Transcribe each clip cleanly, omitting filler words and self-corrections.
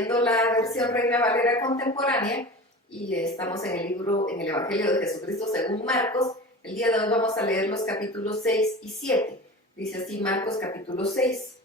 leyendo la versión Reina Valera contemporánea y estamos en el Evangelio de Jesucristo según Marcos. El día de hoy vamos a leer los capítulos 6 y 7. Dice así Marcos capítulo 6.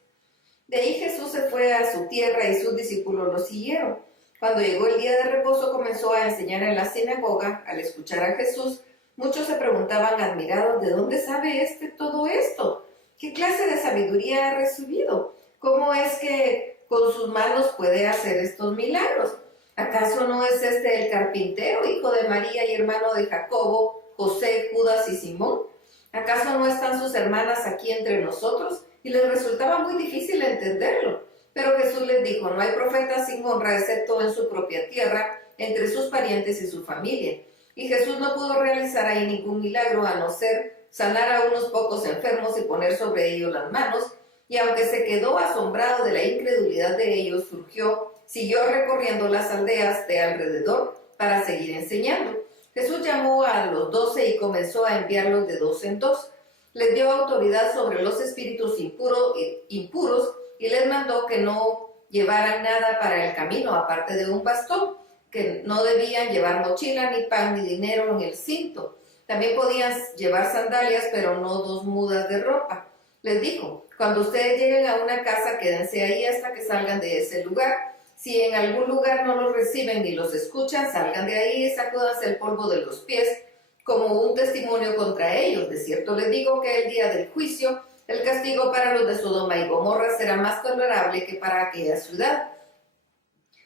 De ahí Jesús se fue a su tierra y sus discípulos lo siguieron. Cuando llegó el día de reposo comenzó a enseñar en la sinagoga. Al escuchar a Jesús, muchos se preguntaban admirados, ¿de dónde sabe todo esto? ¿Qué clase de sabiduría ha recibido? ¿Cómo es que con sus manos puede hacer estos milagros? ¿Acaso no es este el carpintero, hijo de María y hermano de Jacobo, José, Judas y Simón? ¿Acaso no están sus hermanas aquí entre nosotros? Y les resultaba muy difícil entenderlo. Pero Jesús les dijo, no hay profeta sin honra excepto en su propia tierra, entre sus parientes y su familia. Y Jesús no pudo realizar ahí ningún milagro a no ser sanar a unos pocos enfermos y poner sobre ellos las manos. Y aunque se quedó asombrado de la incredulidad de ellos, siguió recorriendo las aldeas de alrededor para seguir enseñando. Jesús llamó a los 12 y comenzó a enviarlos de 2 en 2. Les dio autoridad sobre los espíritus impuros y les mandó que no llevaran nada para el camino aparte de un bastón, que no debían llevar mochila, ni pan, ni dinero en el cinto. También podían llevar sandalias, pero no 2 mudas de ropa. Les dijo, cuando ustedes lleguen a una casa, quédense ahí hasta que salgan de ese lugar. Si en algún lugar no los reciben ni los escuchan, salgan de ahí y sacúdanse el polvo de los pies como un testimonio contra ellos. De cierto les digo que el día del juicio, el castigo para los de Sodoma y Gomorra será más tolerable que para aquella ciudad.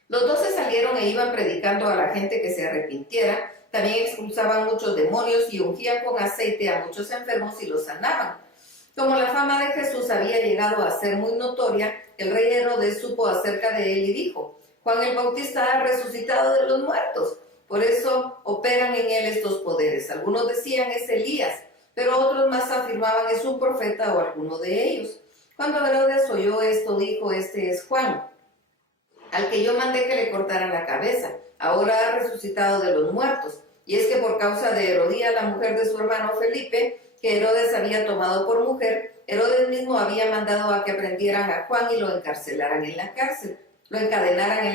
Los 12 salieron e iban predicando a la gente que se arrepintiera. También expulsaban muchos demonios y ungían con aceite a muchos enfermos y los sanaban. Como la fama de Jesús había llegado a ser muy notoria, el rey Herodes supo acerca de él y dijo, Juan el Bautista ha resucitado de los muertos, por eso operan en él estos poderes. Algunos decían es Elías, pero otros más afirmaban es un profeta o alguno de ellos. Cuando Herodes oyó esto, dijo, este es Juan, al que yo mandé que le cortaran la cabeza. Ahora ha resucitado de los muertos. Y es que por causa de Herodía, la mujer de su hermano Felipe, que Herodes había tomado por mujer, Herodes mismo había mandado a que prendieran a Juan y lo encadenaran en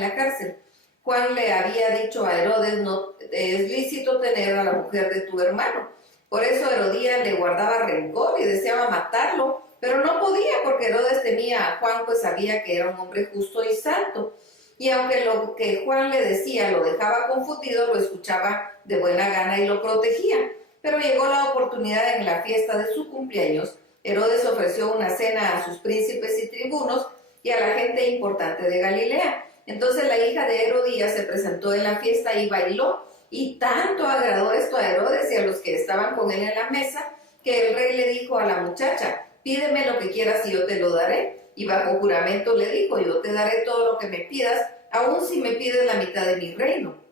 la cárcel. Juan le había dicho a Herodes, no es lícito tener a la mujer de tu hermano. Por eso Herodías le guardaba rencor y deseaba matarlo, pero no podía porque Herodes temía a Juan, pues sabía que era un hombre justo y santo. Y aunque lo que Juan le decía lo dejaba confundido, lo escuchaba de buena gana y lo protegía. Pero llegó la oportunidad en la fiesta de su cumpleaños. Herodes ofreció una cena a sus príncipes y tribunos y a la gente importante de Galilea. Entonces la hija de Herodías se presentó en la fiesta y bailó. Y tanto agradó esto a Herodes y a los que estaban con él en la mesa, que el rey le dijo a la muchacha, pídeme lo que quieras y yo te lo daré. Y bajo juramento le dijo, yo te daré todo lo que me pidas, aun si me pides la mitad de mi reino.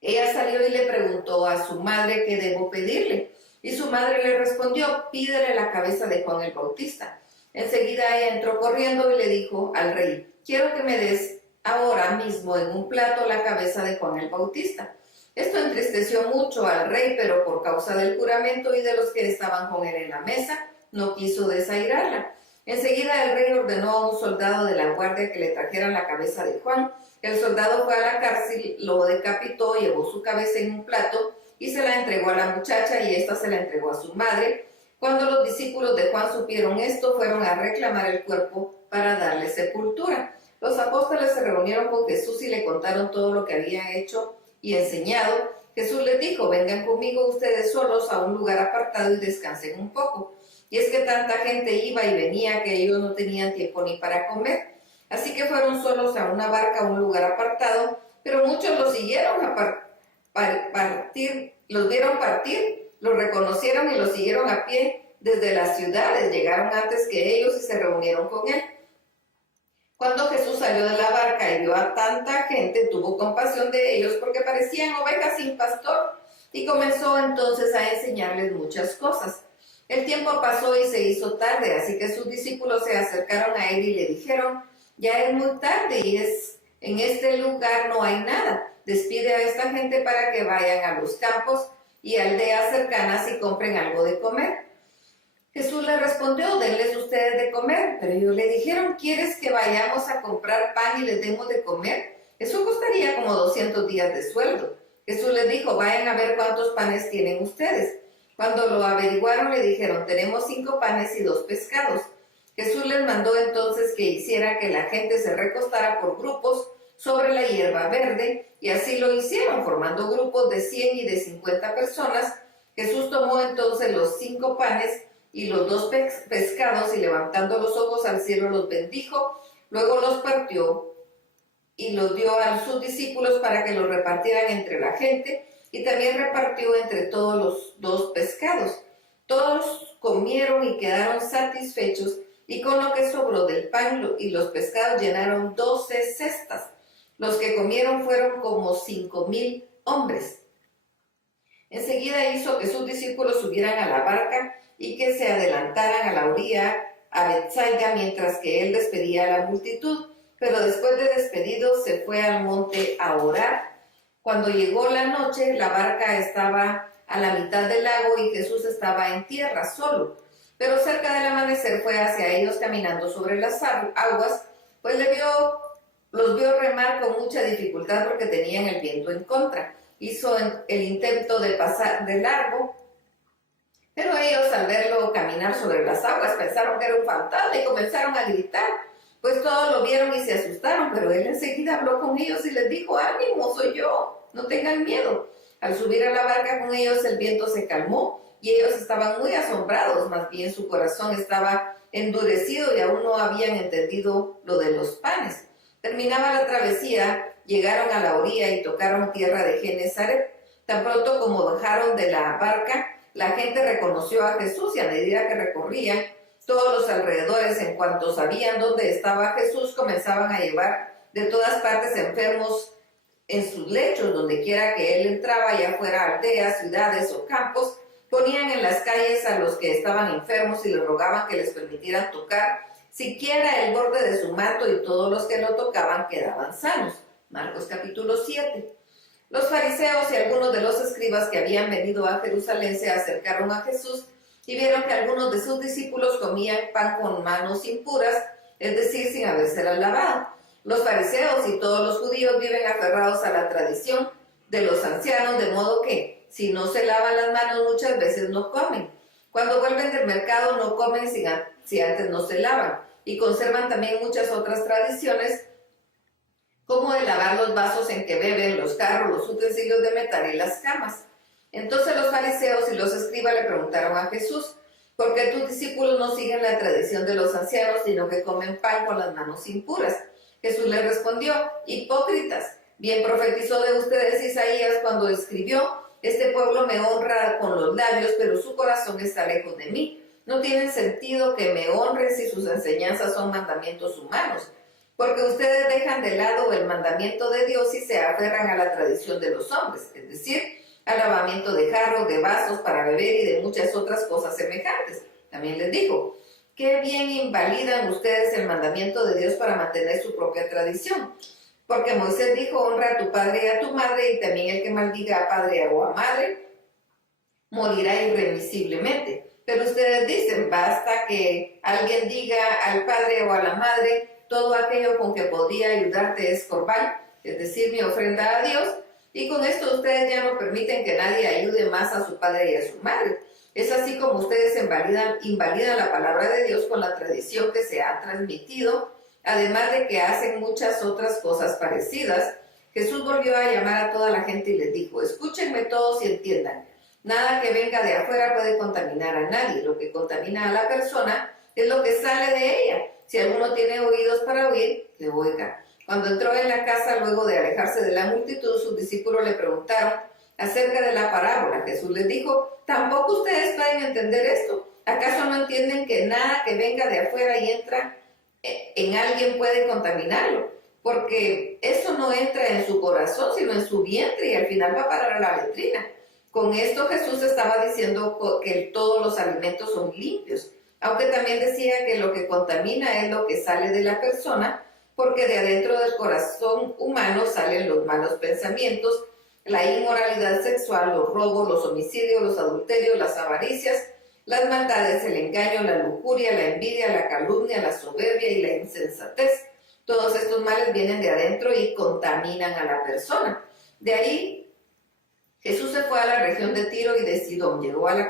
Ella salió y le preguntó a su madre qué debo pedirle. Y su madre le respondió, pídele la cabeza de Juan el Bautista. Enseguida ella entró corriendo y le dijo al rey, quiero que me des ahora mismo en un plato la cabeza de Juan el Bautista. Esto entristeció mucho al rey, pero por causa del juramento y de los que estaban con él en la mesa, no quiso desairarla. Enseguida el rey ordenó a un soldado de la guardia que le trajeran la cabeza de Juan. El soldado fue a la cárcel, lo decapitó, llevó su cabeza en un plato y se la entregó a la muchacha y ésta se la entregó a su madre. Cuando los discípulos de Juan supieron esto, fueron a reclamar el cuerpo para darle sepultura. Los apóstoles se reunieron con Jesús y le contaron todo lo que habían hecho y enseñado. Jesús les dijo, vengan conmigo ustedes solos a un lugar apartado y descansen un poco. Y es que tanta gente iba y venía que ellos no tenían tiempo ni para comer. Así que fueron solos a una barca a un lugar apartado, pero muchos los siguieron los vieron partir, los reconocieron y los siguieron a pie desde las ciudades. Llegaron antes que ellos y se reunieron con él. Cuando Jesús salió de la barca y vio a tanta gente, tuvo compasión de ellos porque parecían ovejas sin pastor y comenzó entonces a enseñarles muchas cosas. El tiempo pasó y se hizo tarde, así que sus discípulos se acercaron a él y le dijeron, ya es muy tarde y en este lugar no hay nada. Despide a esta gente para que vayan a los campos y aldeas cercanas y compren algo de comer. Jesús le respondió, denles ustedes de comer. Pero ellos le dijeron, ¿quieres que vayamos a comprar pan y les demos de comer? Eso costaría como 200 días de sueldo. Jesús les dijo, vayan a ver cuántos panes tienen ustedes. Cuando lo averiguaron le dijeron, tenemos 5 panes y 2 pescados. Jesús les mandó entonces que hiciera que la gente se recostara por grupos sobre la hierba verde, y así lo hicieron, formando grupos de 100 y de 50 personas. Jesús tomó entonces los 5 panes y los 2 pescados, y levantando los ojos al cielo los bendijo, luego los partió y los dio a sus discípulos para que los repartieran entre la gente, y también repartió entre todos los 2 pescados. Todos comieron y quedaron satisfechos, y con lo que sobró del pan y los pescados llenaron 12 cestas. Los que comieron fueron como 5,000 hombres. Enseguida hizo que sus discípulos subieran a la barca y que se adelantaran a la orilla, a Betsaida, mientras que él despedía a la multitud. Pero después de despedidos se fue al monte a orar. Cuando llegó la noche, la barca estaba a la mitad del lago y Jesús estaba en tierra solo. Pero cerca del amanecer fue hacia ellos caminando sobre las aguas, pues los vio remar con mucha dificultad porque tenían el viento en contra. Hizo el intento de pasar de largo, pero ellos al verlo caminar sobre las aguas pensaron que era un fantasma y comenzaron a gritar. Pues todos lo vieron y se asustaron, pero él enseguida habló con ellos y les dijo, ánimo, soy yo, no tengan miedo. Al subir a la barca con ellos el viento se calmó y ellos estaban muy asombrados, más bien su corazón estaba endurecido y aún no habían entendido lo de los panes. Terminaba la travesía, llegaron a la orilla y tocaron tierra de Genesaret. Tan pronto como bajaron de la barca, la gente reconoció a Jesús y a medida que recorrían todos los alrededores, en cuanto sabían dónde estaba Jesús, comenzaban a llevar de todas partes enfermos en sus lechos, donde quiera que él entraba, ya fuera aldeas, ciudades o campos. Ponían en las calles a los que estaban enfermos y les rogaban que les permitieran tocar siquiera el borde de su manto, y todos los que lo tocaban quedaban sanos. Marcos capítulo 7. Los fariseos y algunos de los escribas que habían venido a Jerusalén se acercaron a Jesús y vieron que algunos de sus discípulos comían pan con manos impuras, es decir, sin habérselas lavado. Los fariseos y todos los judíos viven aferrados a la tradición de los ancianos, de modo que, si no se lavan las manos, muchas veces no comen. Cuando vuelven del mercado no comen si antes no se lavan, y conservan también muchas otras tradiciones, como de lavar los vasos en que beben, los carros, los utensilios de metal y las camas. Entonces los fariseos y los escribas le preguntaron a Jesús, ¿por qué tus discípulos no siguen la tradición de los ancianos, sino que comen pan con las manos impuras? Jesús les respondió, hipócritas, bien profetizó de ustedes Isaías cuando escribió, este pueblo me honra con los labios, pero su corazón está lejos de mí. No tiene sentido que me honren si sus enseñanzas son mandamientos humanos, porque ustedes dejan de lado el mandamiento de Dios y se aferran a la tradición de los hombres, es decir, al lavamiento de jarros, de vasos para beber y de muchas otras cosas semejantes. También les dijo, qué bien invalidan ustedes el mandamiento de Dios para mantener su propia tradición. Porque Moisés dijo, honra a tu padre y a tu madre, y también el que maldiga a padre o a madre morirá irremisiblemente. Pero ustedes dicen, basta que alguien diga al padre o a la madre, todo aquello con que podría ayudarte es corbán, es decir, mi ofrenda a Dios, y con esto ustedes ya no permiten que nadie ayude más a su padre y a su madre. Es así como ustedes invalidan la palabra de Dios con la tradición que se ha transmitido, además de que hacen muchas otras cosas parecidas. Jesús volvió a llamar a toda la gente y les dijo, escúchenme todos y entiendan, nada que venga de afuera puede contaminar a nadie, lo que contamina a la persona es lo que sale de ella. Si alguno tiene oídos para oír, que oiga. Cuando entró en la casa, luego de alejarse de la multitud, sus discípulos le preguntaron acerca de la parábola. Jesús les dijo, ¿tampoco ustedes pueden entender esto? ¿Acaso no entienden que nada que venga de afuera y entra en alguien puede contaminarlo? Porque eso no entra en su corazón, sino en su vientre y al final va a parar a la letrina. Con esto Jesús estaba diciendo que todos los alimentos son limpios, aunque también decía que lo que contamina es lo que sale de la persona, porque de adentro del corazón humano salen los malos pensamientos, la inmoralidad sexual, los robos, los homicidios, los adulterios, las avaricias, las maldades, el engaño, la lujuria, la envidia, la calumnia, la soberbia y la insensatez. Todos estos males vienen de adentro y contaminan a la persona. De ahí Jesús se fue a la región de Tiro y de Sidón. Llegó a una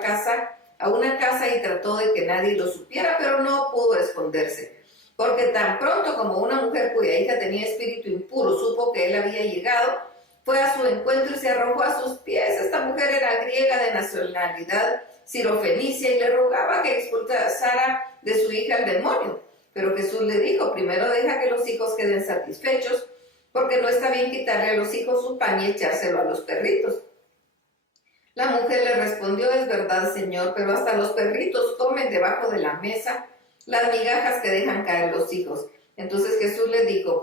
casa y trató de que nadie lo supiera, pero no pudo esconderse. Porque tan pronto como una mujer cuya hija tenía espíritu impuro supo que él había llegado, fue a su encuentro y se arrojó a sus pies. Esta mujer era griega de nacionalidad sirofenicia y le rogaba que expulsara de su hija el demonio. Pero Jesús le dijo: primero deja que los hijos queden satisfechos, porque no está bien quitarle a los hijos su pan y echárselo a los perritos. La mujer le respondió: es verdad, Señor, pero hasta los perritos comen debajo de la mesa las migajas que dejan caer los hijos. Entonces Jesús le dijo: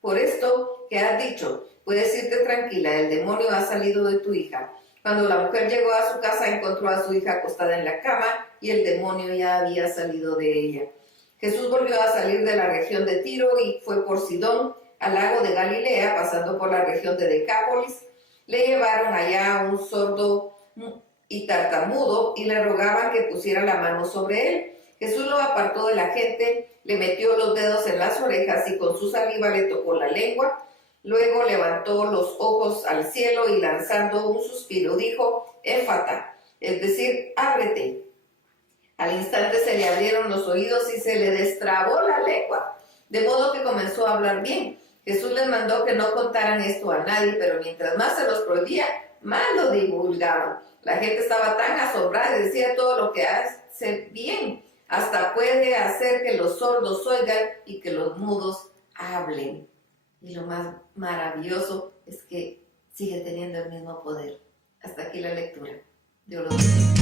por esto que has dicho, puedes irte tranquila, el demonio ha salido de tu hija. Cuando la mujer llegó a su casa, encontró a su hija acostada en la cama y el demonio ya había salido de ella. Jesús volvió a salir de la región de Tiro y fue por Sidón al lago de Galilea, pasando por la región de Decápolis. Le llevaron allá a un sordo y tartamudo y le rogaban que pusiera la mano sobre él. Jesús lo apartó de la gente, le metió los dedos en las orejas y con su saliva le tocó la lengua. Luego levantó los ojos al cielo y lanzando un suspiro dijo: Éfata, es decir, ábrete. Al instante se le abrieron los oídos y se le destrabó la lengua, de modo que comenzó a hablar bien. Jesús les mandó que no contaran esto a nadie, pero mientras más se los prohibía, más lo divulgaban. La gente estaba tan asombrada y decía: todo lo que hace bien, hasta puede hacer que los sordos oigan y que los mudos hablen. Y lo más maravilloso es que sigue teniendo el mismo poder. Hasta aquí la lectura. Dios los bendiga.